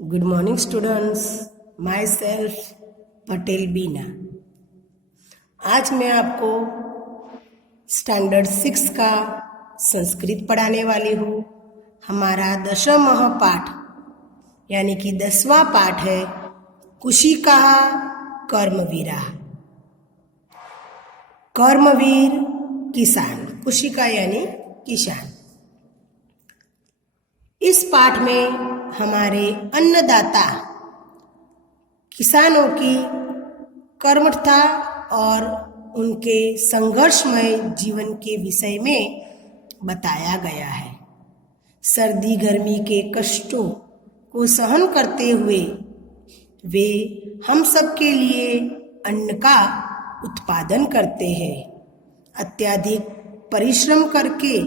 Good morning students, myself Patel Bina. आज मैं आपको स्टैंडर्ड 6 का संस्कृत पढ़ाने वाली हूँ। हमारा दशम पाठ यानी कि 10वां पाठ है कुशिका कर्मवीरा। कर्मवीर किसान, कुशिका यानी किसान। इस पाठ में हमारे अन्नदाता किसानों की कर्मठता और उनके संघर्षमय जीवन के विषय में बताया गया है। सर्दी गर्मी के कष्टों को सहन करते हुए वे हम सब के लिए अन्न का उत्पादन करते हैं। अत्यधिक परिश्रम करके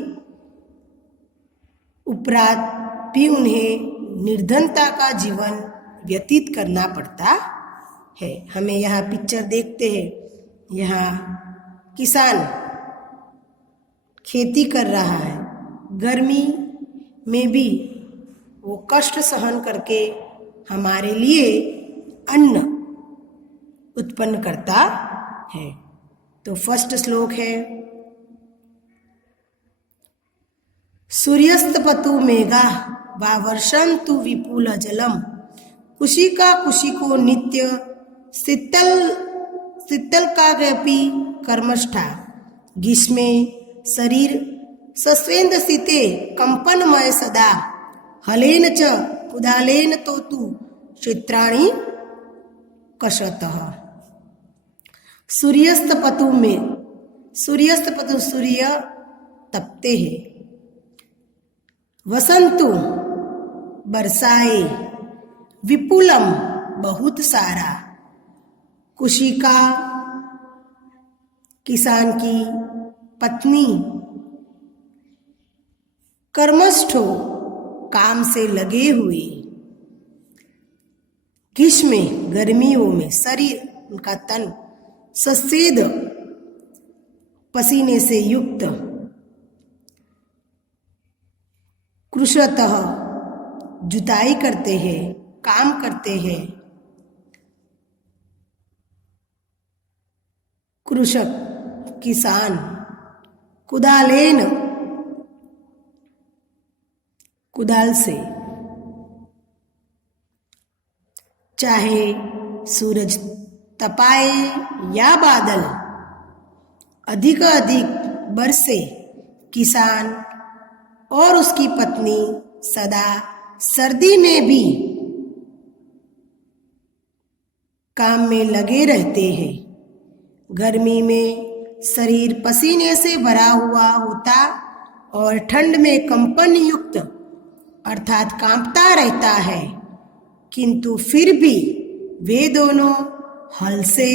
उपरांत भी उन्हें निर्धनता का जीवन व्यतीत करना पड़ता है। हमें यहाँ पिक्चर देखते हैं, यहाँ किसान खेती कर रहा है। गर्मी में भी वो कष्ट सहन करके हमारे लिए अन्न उत्पन्न करता है। तो फर्स्ट श्लोक है, सूर्यस्तपतु मेघा वा वर्षन्तु विपुल जलम कुशिका कुशिको नित्य शीतल कागपि कर्मष्ठा ग्रीष्मे शरीर सस्वेन्द शीते कंपनमय सदा हलेन च कुदालेन तो तु क्षेत्राणि कशतः। सूर्यस्तपतु में सूर्यस्तपतु सूर्य तपते हैं। वसंतु बरसाए, विपुलम बहुत सारा, कुशिका किसान की पत्नी, कर्मष्ठो काम से लगे हुए, ग्रीष्म में गर्मियों में शरीर उनका तन सस्वेद पसीने से युक्त, कृषतः जुताई करते हैं, काम करते हैं। कृषक किसान, कुदालेन कुदाल से, चाहे सूरज तपाए या बादल अधिक बरसे, किसान और उसकी पत्नी सदा सर्दी में भी काम में लगे रहते हैं। गर्मी में शरीर पसीने से भरा हुआ होता और ठंड में कंपन युक्त अर्थात कांपता रहता है, किंतु फिर भी वे दोनों हल से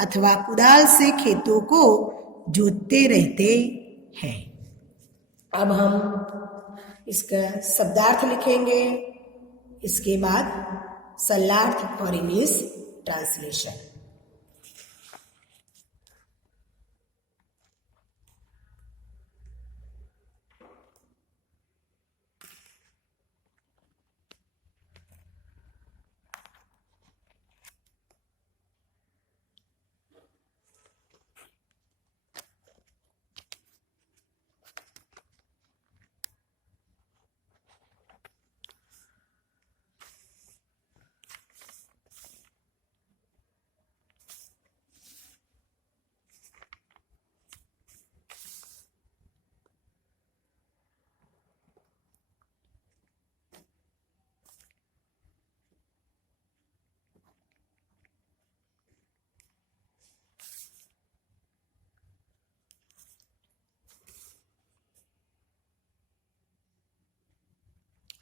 अथवा कुदाल से खेतों को जोतते रहते हैं। अब हम इसका शब्दार्थ लिखेंगे, इसके बाद सलार्थ और इंग्लिश ट्रांसलेशन।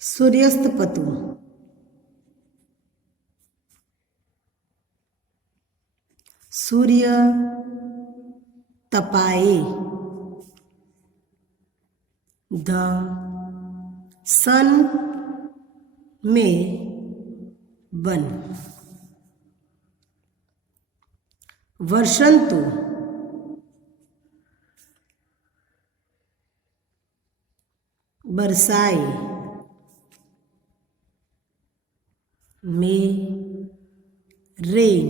सूर्यस्तपतु, सूर्य तपाए, द सन में बन, वर्षन्तु बरसाए, में रेन,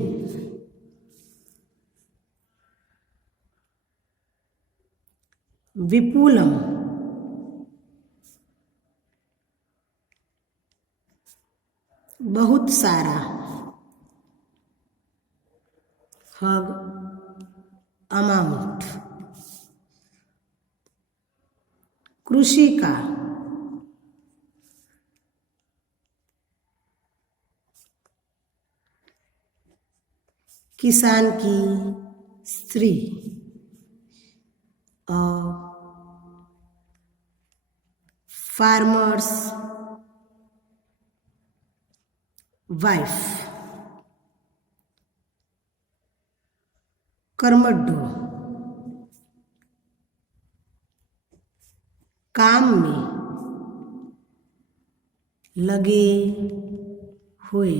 विपुलम, बहुत सारा, हग, अमाउंट, कृषि का, किसान की स्त्री, फार्मर्स वाइफ, कर्मठो, काम में लगे हुए,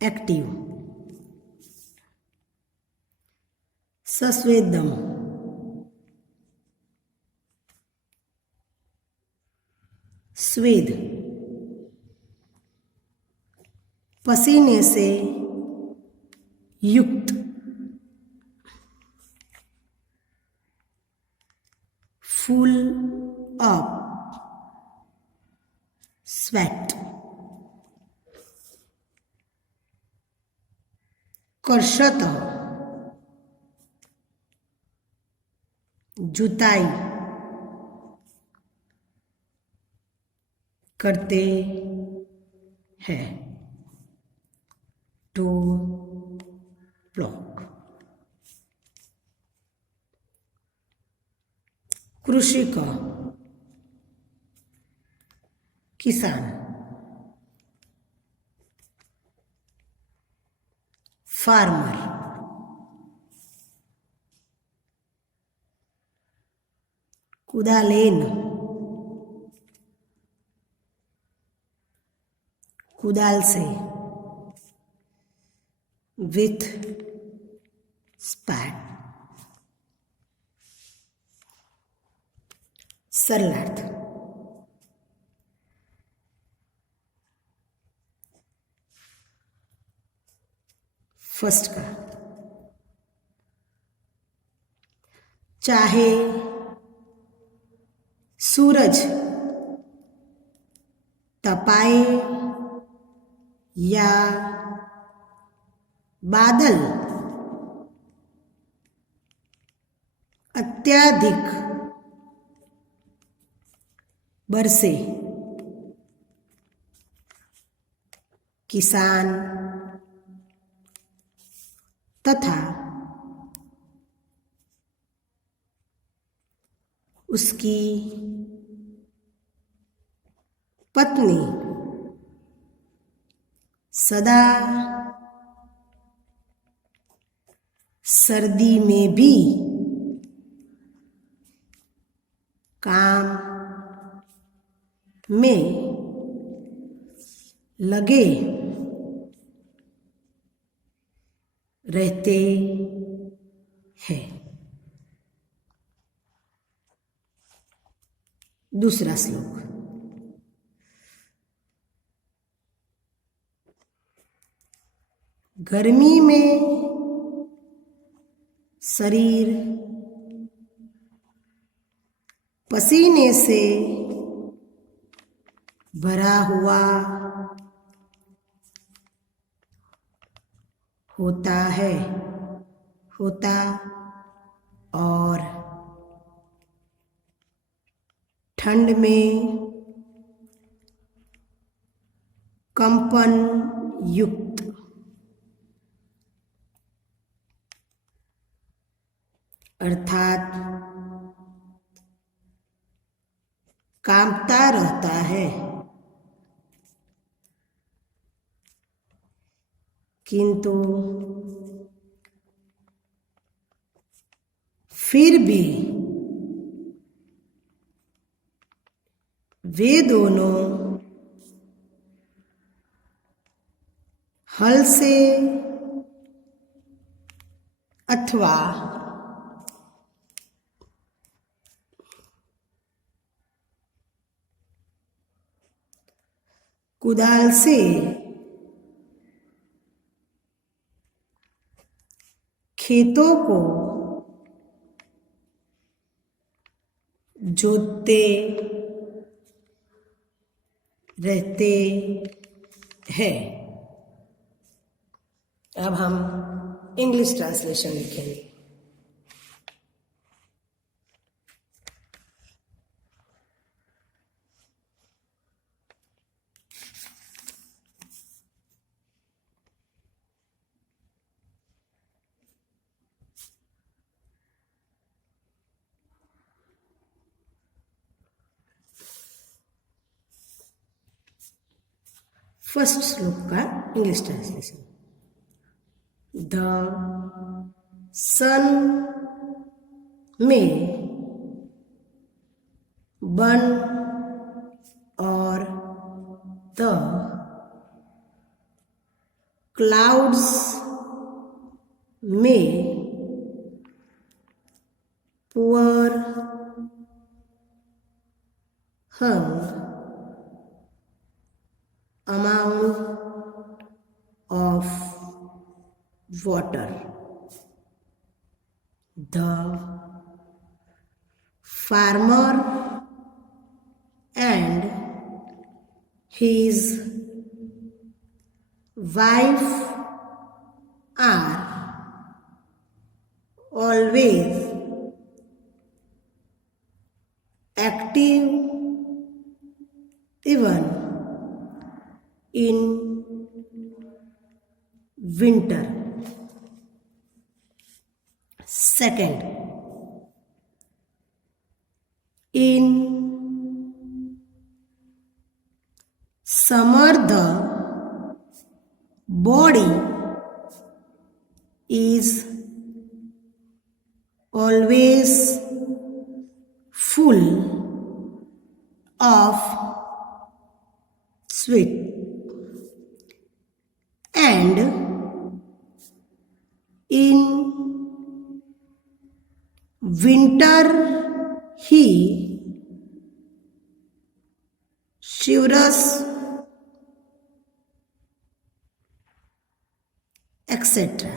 एक्टिव, सस्वेदम, स्वेद, पसीने से युक्त, फुल ऑफ, स्वेट, कर्षतः, जुताई करते हैं, टू प्लॉक, कृषि का, किसान, फार्मर, कुदालेन, कुदाल से, विथ स्पैट, सरलार्थ, फर्स्ट का, चाहे सूरज तपाए या बादल अत्यधिक बरसे, किसान तथा उसकी पत्नी सदा सर्दी में भी काम में लगे रहते हैं। दूसरा श्लोक, गर्मी में शरीर पसीने से भरा हुआ होता और ठंड में कंपन युक्त अर्थात कांपता रहता है, किंतु फिर भी वे दोनों हल से अथवा कुदाल से खेतों को जोतते रहते हैं। अब हम इंग्लिश ट्रांसलेशन लिखेंगे। फर्स्ट श्लोक का इंग्लिश ट्रांसलेशन। द सन में बन और द क्लाउड्स में poor hung amount of water. The farmer and his wife are always active even in winter. Second, in summer the body is always full of sweat, and in winter he shivers, etc.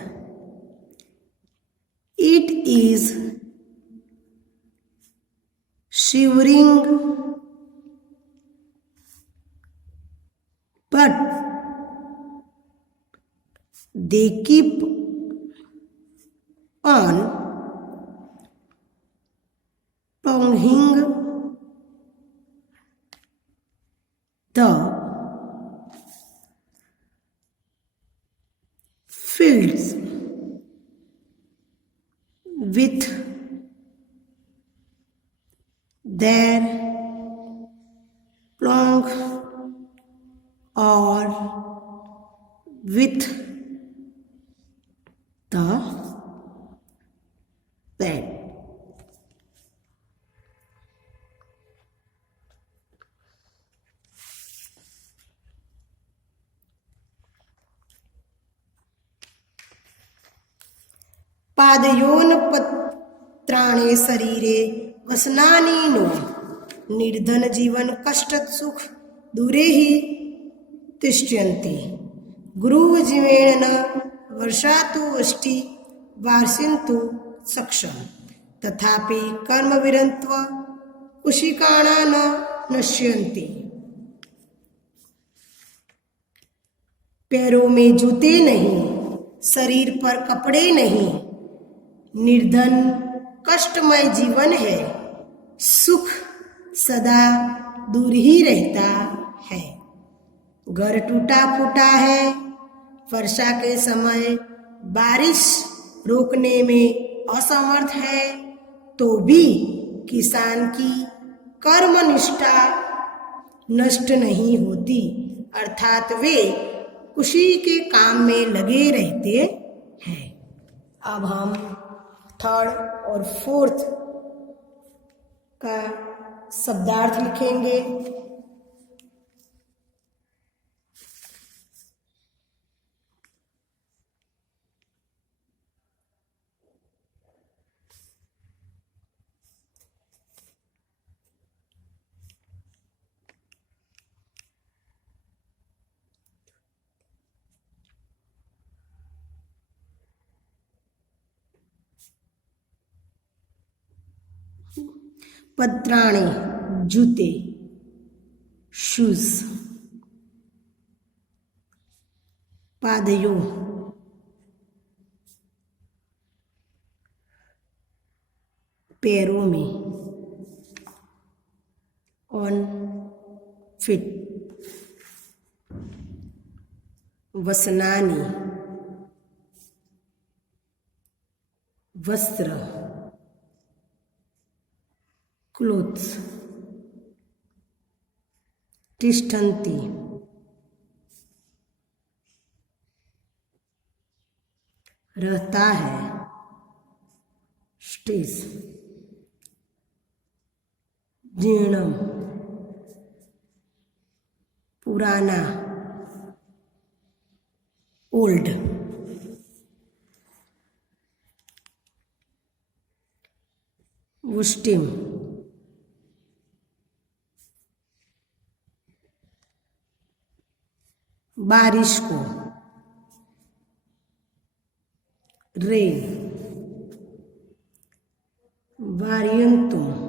It is shivering, but they keep on plowing the fields with their plow or with the pen. पादयोनपत्राणे शरीरे वसनानि no निर्धन जीवन कष्टत् सुख दूरे ही तिष्ठन्ति गुरुजीवेण न वर्षातु वष्टि वार्षिन्तु सक्षम तथापि कर्मविरत्व कुशिकाणा न नश्यन्ति। पैरों में जूते नहीं, शरीर पर कपड़े नहीं, निर्धन कष्टमय जीवन है, सुख सदा दूर ही रहता है। घर टूटा फूटा है, वर्षा के समय बारिश रोकने में असमर्थ है, तो भी किसान की कर्मनिष्ठा नष्ट नहीं होती, अर्थात वे खुशी के काम में लगे रहते हैं। अब हम थर्ड और फोर्थ का शब्दार्थ लिखेंगे। पत्राणे जूते शूज, पादयों पैरों में, ऑन फिट, वसनानि वस्त्र, क्लोथ्स, तिष्ठन्ति रहता है, स्टेज, जीर्णम पुराना, ओल्ड, वुष्टिम बारिश को, रेन, वारियंतुम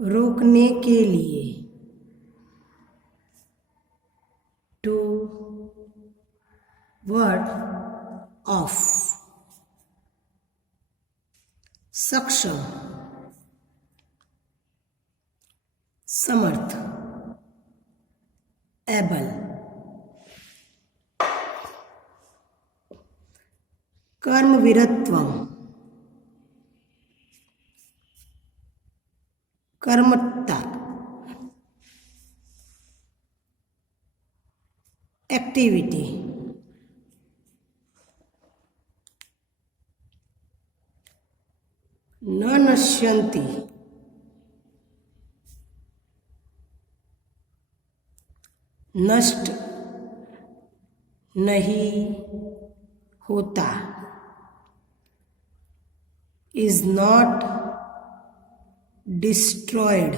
रोकने के लिए, टू वर्ड ऑफ, सक्षम, समर्थ, एबल, कर्मवीरत्वम कर्मठता, एक्टिविटी, न नश्यन्ति नष्ट नहीं होता, इज नॉट destroyed,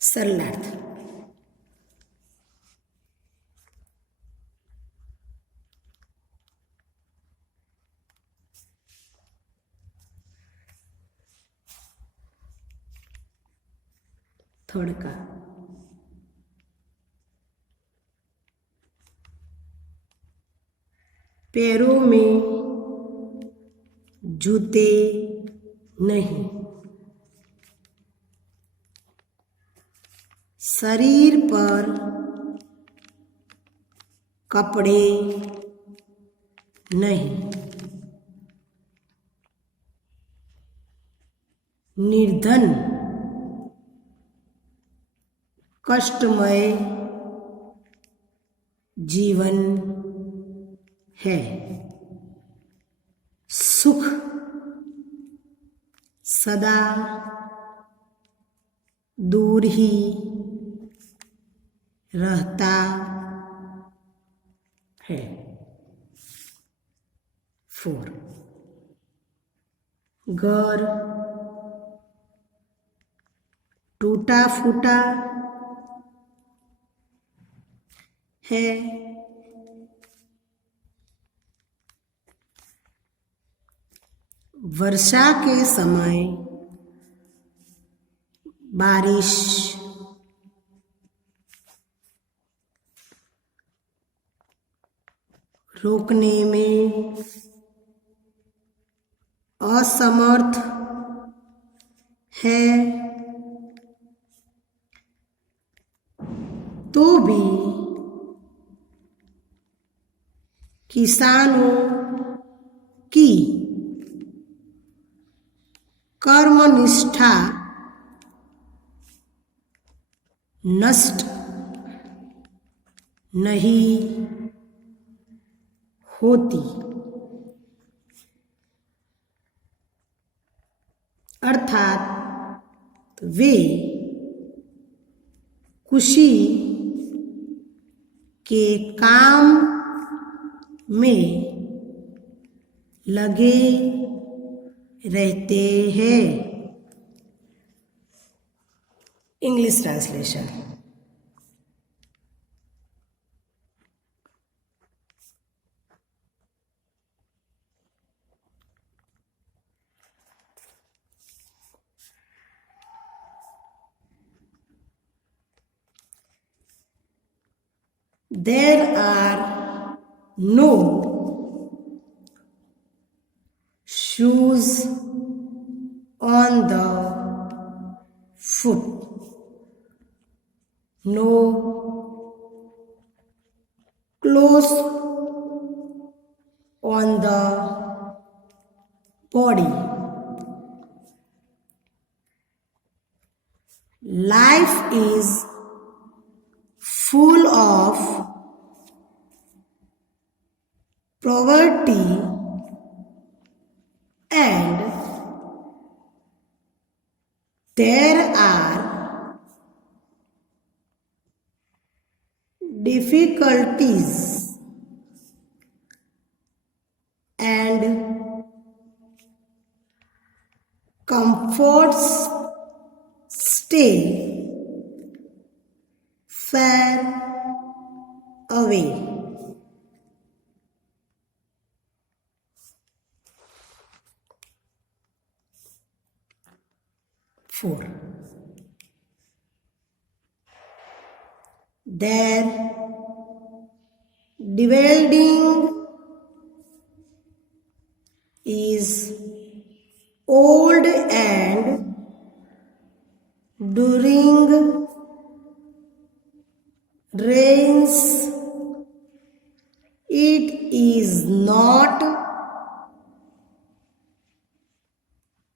सरलार्थ, थर्ड का पैरों में जूते नहीं, शरीर पर कपड़े नहीं, निर्धन कष्टमय जीवन है, सुख सदा दूर ही रहता है। 4 घर टूटा फूटा है, वर्षा के समय बारिश रोकने में असमर्थ है, तो भी किसानों की कर्मनिष्ठा नष्ट नहीं होती, अर्थात वे खुशी के काम में लगे रहते हैं। English translation. There are no shoes on the foot, no clothes on the body. Life is full of poverty and there are difficulties and comforts stay far away. Four. Their dwelling is old and during rains it is not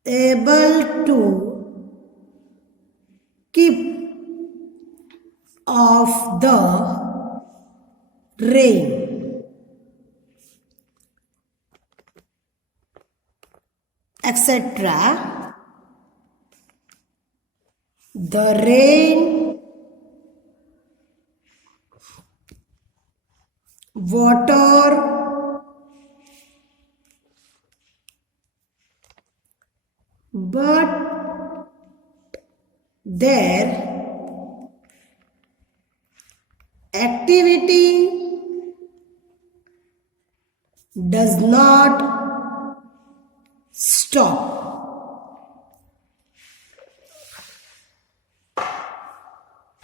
able to keep off the rain. Etc. The rain water but their activity does not stop.